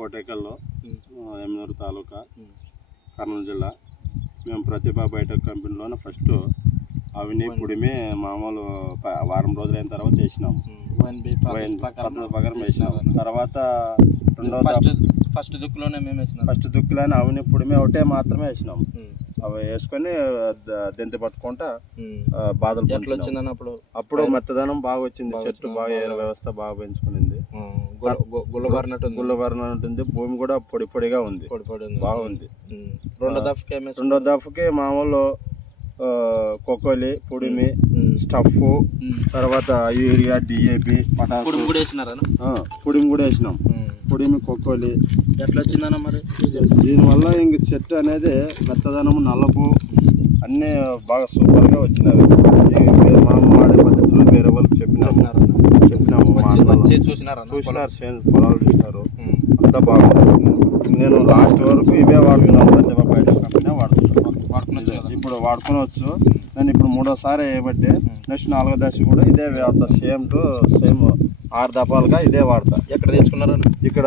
కోటేకల్లో, ఎమ్నూరు తాలూకా, కర్నూలు జిల్లా. మేము ప్రతిభ Biotech కంపెనీలోనే first అవిని పుడిమి మామూలు వారం రోజులైన తర్వాత వేసినాం. పద్ధతి ప్రకారం వేసినాం. తర్వాత ఫస్ట్ దుక్కులోనే అవిని పుడిమి ఒకటే మాత్రమే వేసినాం. అవి వేసుకొని దెంతి పట్టుకుంటా బాధలు వచ్చిందని అప్పుడు మెత్తదనం బాగా వచ్చింది. చెట్లు బాగా ఏర వ్యవస్థ బాగా పెంచుకునింది. గుల్లబారిన ఉంటుంది. భూమి కూడా పొడి పొడిగా ఉంది, బాగుంది. రెండో దఫకి మామూలు కొక్కోలి, పుడిమి, స్టఫ్, తర్వాత యూరియా, డిఏపి, పొటాష్ పుడిమి కూడా వేసినాం. పుడిమి, కొక్కోలి ఎట్లా వచ్చిందన్న మరి? దీనివల్ల ఇంక చెట్టు అనేది మెత్తదనం, నలుపు అన్నీ బాగా సూపర్గా వచ్చినవి. మనం వాడే పద్ధతులు వేరే వాళ్ళకి చెప్పినాము. చూసినారు, పొలాలు చూసినారు, అంతా బాగుంది. నేను లాస్ట్ వరకు ఇవే వాడుతున్నాను. ప్రతిభ బయోటెక్ కంపెనీ వాడుతున్నాను. ఇప్పుడు వాడుకోవచ్చు. నేను ఇప్పుడు 3వ సారి వేయబట్టి నెక్స్ట్ 4వ దశ కూడా ఇదే వాడతా. సేమ్ 6 దఫాలుగా ఇదే వాడతా. ఎక్కడ తెచ్చుకున్నారు? ఇక్కడ